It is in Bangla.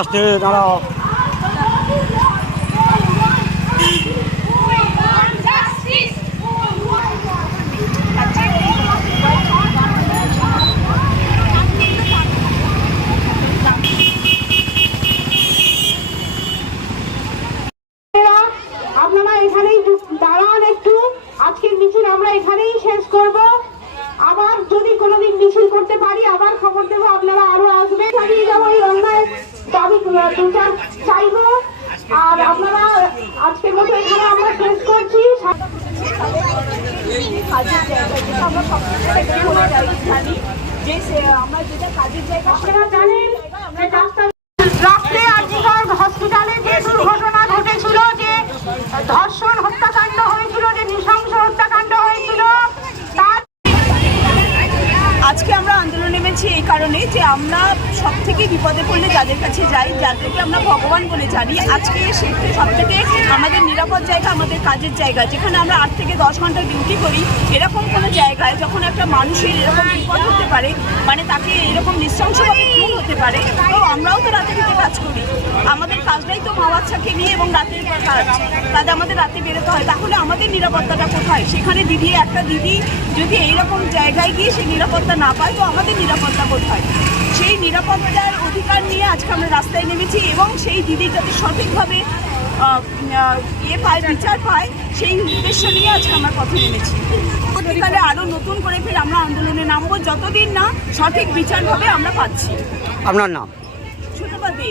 আস্তে দাঁড়াও আপনারা এখানেই দাঁড়ান একটু আজকের মিছিল আমরা এখানেই শেষ করব আবার যদি কোনোদিন মিছিল করতে পারি আবার খবর দেবো আপনারা আরও আসবেন চালিয়ে যাব এই অন্যায় দাবি বিচার চাইব। আর আপনারা আজকের মতো এখানে আমরা শেষ করছি। হসপিটালে যে দুর্ঘটনা ধর্ষণ হত্যাকাণ্ড হয়েছিল, যে হত্যাকাণ্ড হয়েছিল আজকে আমরা আন্দোলন নেমেছি এই কারণে যে আমরা থেকে বিপদে পড়লে যাদের কাছে যাই, যাদেরকে আমরা ভগবান বলে জানি, আজকে সেখানে সব থেকে আমাদের নিরাপদ জায়গা, আমাদের কাজের জায়গা। যেখানে আমরা আট থেকে দশ ঘণ্টা ডিউটি করি, এরকম কোনো জায়গায় যখন একটা মানুষের এরকম বিপদ হতে পারে মানে তাকে এরকম নৃশংসভাবে খুন হতে পারে, তো আমরাও তো রাতে দিতে কাজ করি। আমাদের কাজটাই তো মা বাচ্চাকে নিয়ে এবং রাতের কাজ। তাদের আমাদের রাতে বেরোতে হয়। তাহলে আমাদের নিরাপত্তাটা কোথায়? সেখানে দিদি, একটা দিদি যদি এইরকম জায়গায় গিয়ে সে নিরাপত্তা না পায়, তো আমাদের নিরাপত্তা কোথায়? নিরাপত্তার অধিকার নিয়ে আজকে আমরা রাস্তায় নেমেছি এবং সেই দিদি যাতে সঠিকভাবে ইয়ে পায় বিচার পায় সেই উদ্দেশ্য নিয়ে আজকে আমরা পথে নেমেছি। পরবর্তীকালে আরও নতুন করে ফের আমরা আন্দোলনে নামবো যতদিন না সঠিক বিচার হবে আমরা পাচ্ছি। আপনার নাম? ছোটবাদী